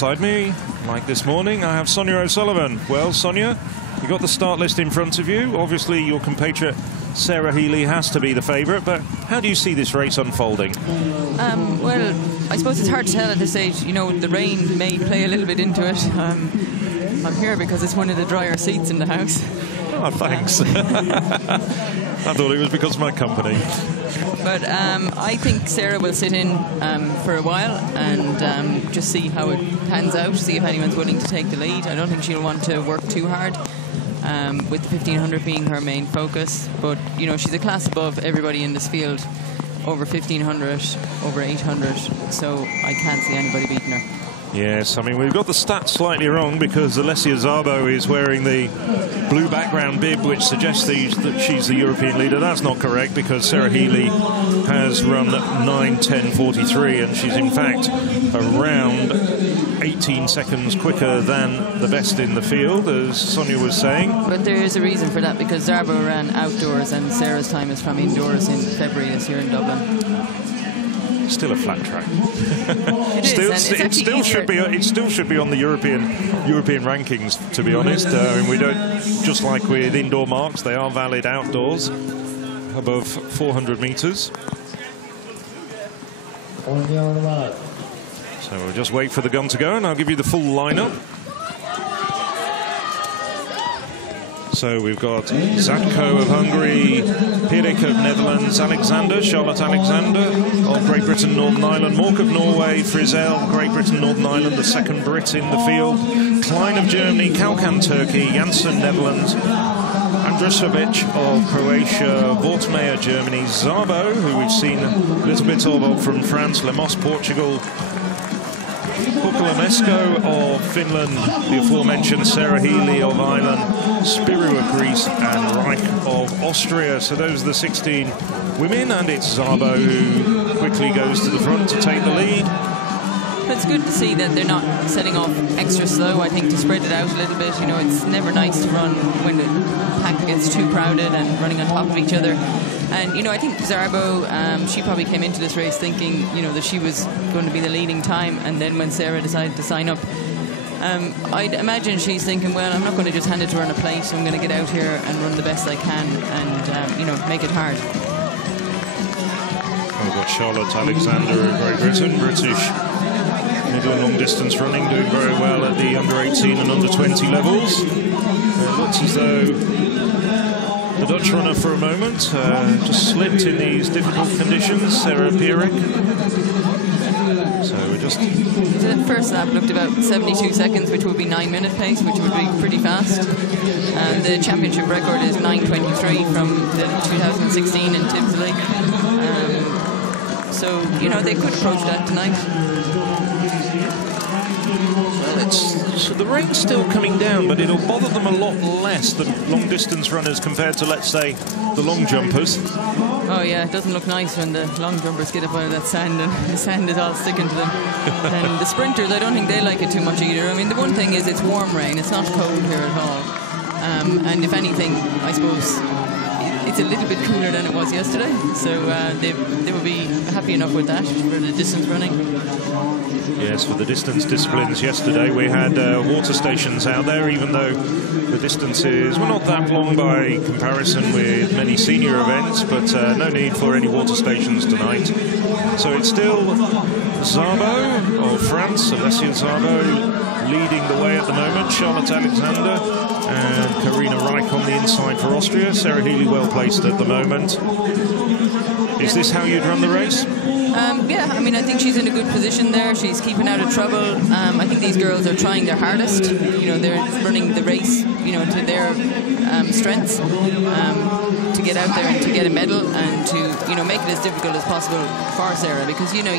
Alongside me, like this morning, I have Sonia O'Sullivan. Well, Sonia, you got the start list in front of you. Obviously, your compatriot Sarah Healy has to be the favourite, but how do you see this race unfolding? Well, I suppose it's hard to tell at this stage. You know, the rain may play a little bit into it. I'm here because it's one of the drier seats in the house. Oh, thanks. I thought it was because of my company. But I think Sarah will sit in for a while and just see how it pans out, see if anyone's willing to take the lead. I don't think she'll want to work too hard, with the 1500 being her main focus. But, you know, she's a class above everybody in this field, over 1500, over 800, so I can't see anybody beating her. Yes, I mean, we've got the stats slightly wrong because Alessia ZARBO is wearing the blue background bib, which suggests that she's the European leader. That's not correct because Sarah Healy has run 9:10:43 and she's in fact around 18 seconds quicker than the best in the field, as Sonia was saying. But there is a reason for that because ZARBO ran outdoors and Sarah's time is from indoors in February this year in Dublin. Still a flat track. It still should be on the European rankings, to be honest. And we don't, just like with indoor marks, they are valid outdoors above 400 meters. So we'll just wait for the gun to go and I'll give you the full lineup. So we've got Zatko of Hungary, Pirik of Netherlands, Alexander, Charlotte Alexander of Great Britain, Northern Ireland, Mork of Norway, Frizelle, Great Britain, Northern Ireland, the second Brit in the field, KLEINE of Germany, KALKAN, Turkey, JANSSEN, Netherlands, ANDRIJAŠEVIC of Croatia, VORTMEIER, Germany, ZARBO, who we've seen a little bit of from France, LEMOS, Portugal, Pukulamesco of Finland, the aforementioned Sarah Healy of Ireland, SPÍROU of Greece, and Reich of Austria. So those are the 16 women, and it's ZARBO who quickly goes to the front to take the lead. It's good to see that they're not setting off extra slow. I think to spread it out a little bit. You know, it's never nice to run when the pack gets too crowded and running on top of each other. And, you know, I think ZARBO, she probably came into this race thinking, you know, that she was going to be the leading time. And then when Sarah decided to sign up, I'd imagine she's thinking, well, I'm not going to just hand it to her on a plate. I'm going to get out here and run the best I can and, you know, make it hard. We've got Charlotte Alexander of Great Britain, British middle and long distance running, doing very well at the under 18 and under 20 levels. It looks as though the Dutch runner for a moment just slipped in these difficult conditions, Sarah Pirik. So we're just... The first lap looked about 72 seconds, which would be 9-minute pace, which would be pretty fast. And the championship record is 9:23 from the 2016 in Tipsley. So, you know, they could approach that tonight. Well, so the rain's still coming down, but it'll bother them a lot less than long-distance runners compared to, let's say, the long jumpers. Oh, yeah, it doesn't look nice when the long jumpers get up out of that sand and the sand is all sticking to them. And the sprinters, I don't think they like it too much either. I mean, the one thing is it's warm rain. It's not cold here at all. And if anything, I suppose it's a little bit cooler than it was yesterday. So they will be happy enough with that for the distance running. Yes, for the distance disciplines yesterday, we had water stations out there, even though the distances were not that long by comparison with many senior events, but no need for any water stations tonight. So it's still ZARBO of France, Alessia ZARBO, leading the way at the moment, Charlotte Alexander and Carina Reich on the inside for Austria. Sarah Healy well placed at the moment. Is this how you'd run the race? Yeah, I mean, I think she's in a good position there. She's keeping out of trouble. I think these girls are trying their hardest. You know, they're running the race, you know, to their strengths, to get out there and to get a medal and to, you know, make it as difficult as possible for Sarah, because, you know,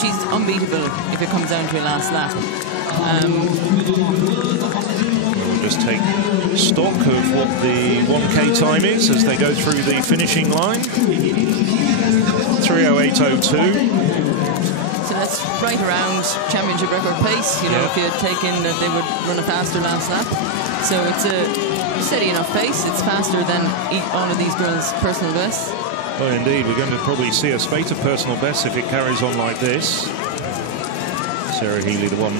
she's unbeatable if it comes down to a last lap. We'll just take stock of what the 1K time is as they go through the finishing line. 3:08:02. So that's right around championship record pace, you know, if you had taken that they would run a faster last lap. So it's a steady enough pace. It's faster than all of these girls' personal bests. Well, indeed, we're going to probably see a spate of personal bests if it carries on like this. Sarah Healy, the one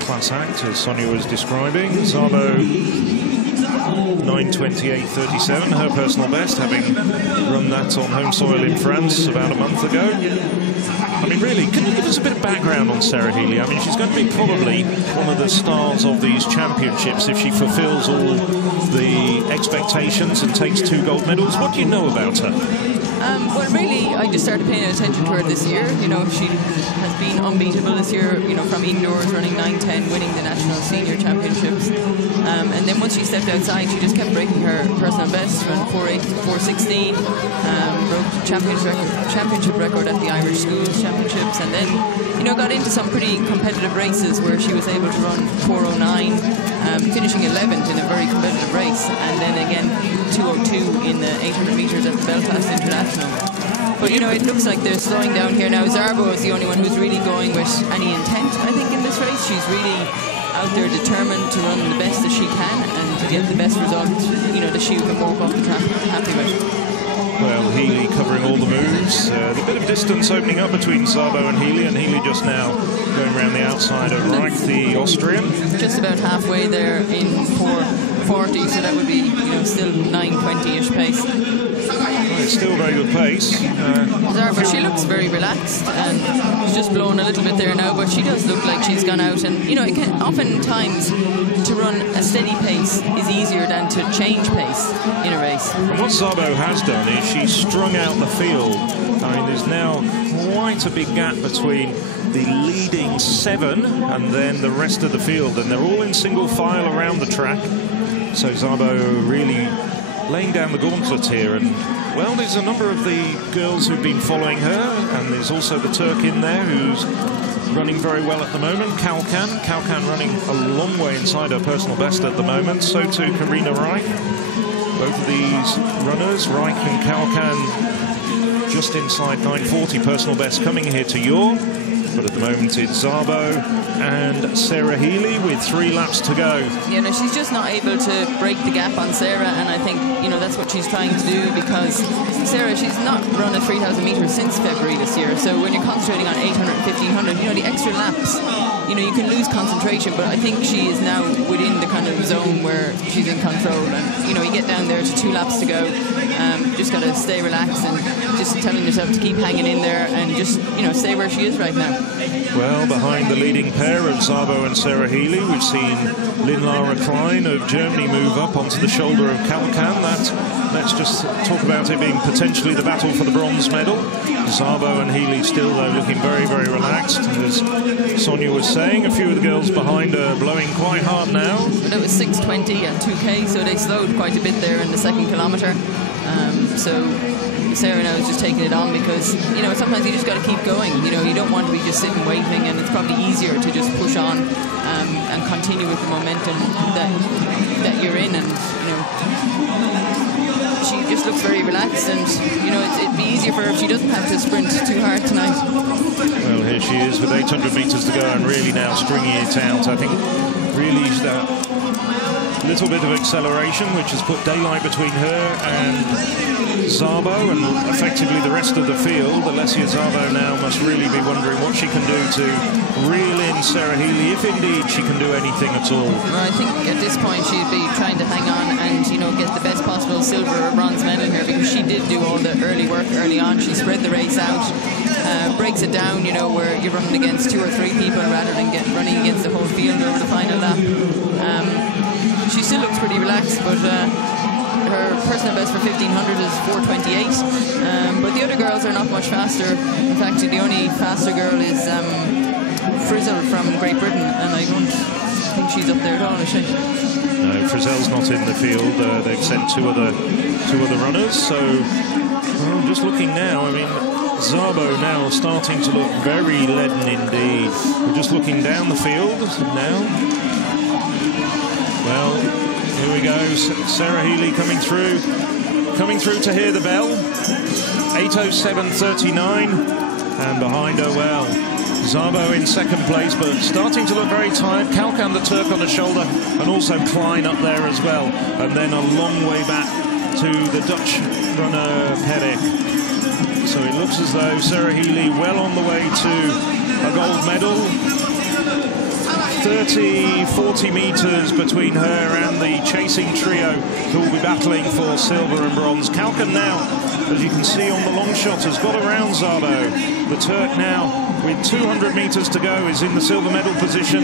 class act, as Sonia was describing. ZARBO 9:28.37, her personal best, having run that on home soil in France about a month ago. I mean, really, can you give us a bit of background on Sarah Healy? I mean, she's going to be probably one of the stars of these championships if she fulfills all the expectations and takes 2 gold medals. What do you know about her? Well, really, I just started paying attention to her this year. You know, she has been unbeatable this year, you know, from indoors, running 9:10, winning the national senior championships. And then once she stepped outside, she just kept breaking her personal best, run 4:8, 4:16, broke championship record at the Irish Schools Championships, and then, you know, got into some pretty competitive races where she was able to run 4:09, finishing 11th in a very competitive race, and then again 2:02 in the 800 meters at the Belfast International. But, you know, it looks like they're slowing down here now. ZARBO is the only one who's really going with any intent, I think, in this race. She's really out there determined to run the best that she can and to get the best result, you know, that she can walk off the track happy with. Well, Healy covering all the moves. The bit of distance opening up between ZARBO and Healy just now going around the outside of Reich, the Austrian. Just about halfway there in 4:40, so that would be, you know, still 9:20-ish pace. Well, it's still a very good pace. ZARBO, she looks very relaxed, and she's just blown a little bit there now, but she does look like she's gone out, and, you know, it can, oftentimes to run a steady pace is easier than to change pace in a race. And what ZARBO has done is she's strung out the field. I mean, there's now quite a big gap between the leading 7 and then the rest of the field, and they're all in single file around the track. So ZARBO really laying down the gauntlet here, and, well, there's a number of the girls who've been following her, and there's also the Turk in there who's running very well at the moment. KALKAN running a long way inside her personal best at the moment. So too Carina Reich. Both of these runners, Reich and KALKAN, just inside 9:40 personal best coming here to York. But at the moment it's ZARBO and Sarah Healy with 3 laps to go. You know, she's just not able to break the gap on Sarah, and I think, you know, that's what she's trying to do, because Sarah, she's not run a 3,000 metres since February this year. So when you're concentrating on 800, 1,500, you know, the extra laps, you know, you can lose concentration, but I think she is now within the kind of zone where she's in control. And, you know, you get down there to 2 laps to go, just got to stay relaxed and just telling yourself to keep hanging in there and just, you know, stay where she is right now. Well, behind the leading pair of ZARBO and Sarah Healy, we've seen Linn, Lara, KLEINE of Germany move up onto the shoulder of KALKAN. Let's just talk about it being potentially the battle for the bronze medal. ZARBO and Healy still, though, looking very, very relaxed. As Sonia was saying, a few of the girls behind are blowing quite hard now. But it was 6:20 at 2K, so they slowed quite a bit there in the second kilometre. So Sarah now is just taking it on, because, you know, sometimes you just got to keep going. You know, you don't want to be just sitting waiting, and it's probably easier to just push on and continue with the momentum that you're in. And, you know, she just looks very relaxed, and, you know, it'd be easier for her if she doesn't have to sprint too hard tonight. Well, here she is with 800 metres to go, and really now stringing it out. I think really that little bit of acceleration which has put daylight between her and ZARBO and effectively the rest of the field. Alessia ZARBO now must really be wondering what she can do to reel in Sarah Healy, if indeed she can do anything at all. Well, I think at this point she'd be trying to hang on and, you know, get the best possible silver or bronze medal here, because she did do all the early work early on. She spread the race out, breaks it down, you know, where you're running against 2 or 3 people rather than running against the whole field over the final lap. She still looks pretty relaxed, but her personal best for 1,500 is 4:28. But the other girls are not much faster. In fact, the only faster girl is FRIZELLE from Great Britain, and I don't think she's up there at all, is she? No, FRIZELLE's not in the field. They've sent two other runners. So, well, just looking now, I mean, ZARBO now starting to look very leaden indeed. We're just looking down the field now. Well, here we go. Sarah Healy coming through to hear the bell. 8:07.39, and behind her, well, ZARBO in second place, but starting to look very tired. KALKAN, the Turk, on the shoulder, and also KLEINE up there as well. And then a long way back to the Dutch runner Perek. So it looks as though Sarah Healy well on the way to a gold medal. 30, 40 metres between her and the chasing trio who will be battling for silver and bronze. KALKAN now, as you can see on the long shot, has got around ZARBO. The Turk now, with 200 metres to go, is in the silver medal position.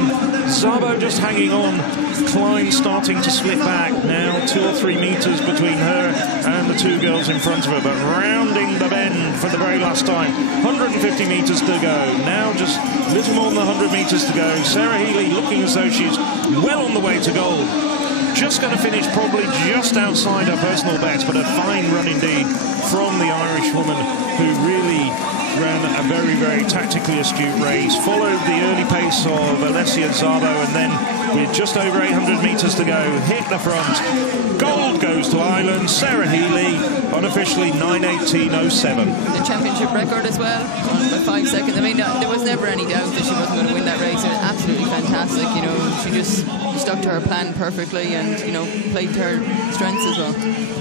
ZARBO just hanging on. KLEINE starting to slip back. Now 2 or 3 metres between her and the two girls in front of her, but rounding the bend for the very last time. 150 metres to go. Now just little more than 100 metres to go. Sarah Healy looking as though she's well on the way to gold. Just going to finish probably just outside her personal best, but a fine run indeed from the Irish woman who really ran a very, very tactically astute race. Followed the early pace of Alessia, ZARBO, and then with just over 800 metres to go, hit the front. Gold goes to Ireland. Sarah Healy, unofficially 9:18.07. The championship record as well, by 5 seconds. I mean, there was never any doubt that she wasn't going to win that race. It was absolutely fantastic. You know, she just stuck to her plan perfectly and, you know, played to her strengths as well.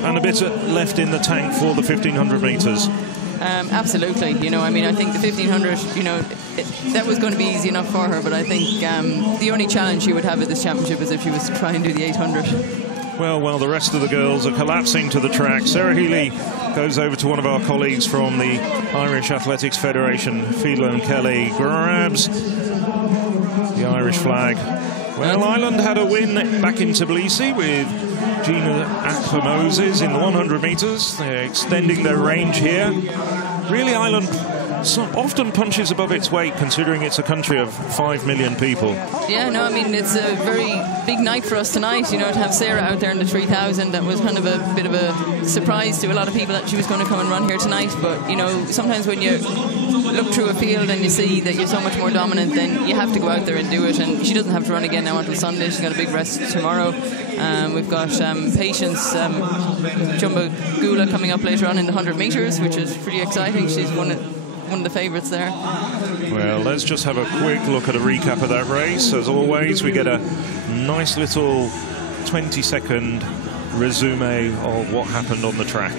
And a bit left in the tank for the 1500 metres. Absolutely. You know, I mean, I think the 1500, you know, that was going to be easy enough for her, but I think the only challenge she would have at this championship is if she was to try and do the 800. Well, while the rest of the girls are collapsing to the track, Sarah Healy goes over to one of our colleagues from the Irish Athletics Federation, Fianna Kelly, grabs the Irish flag. Well, Ireland had a win back in Tbilisi with Gina Akpa-Moses in the 100 metres. They're extending their range here. Really, Ireland often punches above its weight, considering it's a country of 5 million people. Yeah, no, I mean, it's a very big night for us tonight, you know, to have Sarah out there in the 3000. That was kind of a bit of a surprise to a lot of people that she was going to come and run here tonight. But, you know, sometimes when you look through a field and you see that you're so much more dominant, then you have to go out there and do it. And she doesn't have to run again now until Sunday. She's got a big rest tomorrow. We've got Patience Jumbo Gula coming up later on in the 100 metres, which is pretty exciting. She's one of the favourites there. Well, let's just have a quick look at a recap of that race. As always, we get a nice little 20-second resume of what happened on the track.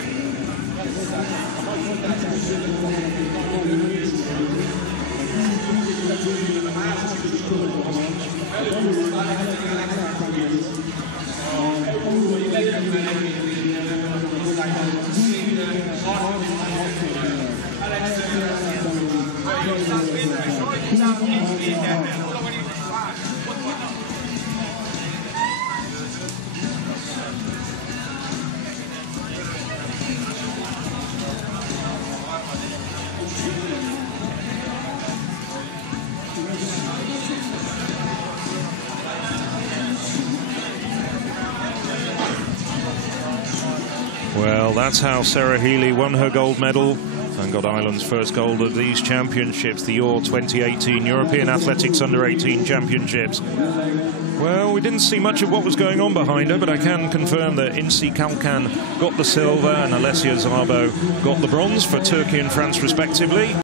Well, that's how Sarah Healy won her gold medal and got Ireland's first gold of these championships, the EUR 2018 European Athletics Under-18 Championships. Well, we didn't see much of what was going on behind her, but I can confirm that Inci KALKAN got the silver and Alessia ZARBO got the bronze for Turkey and France respectively.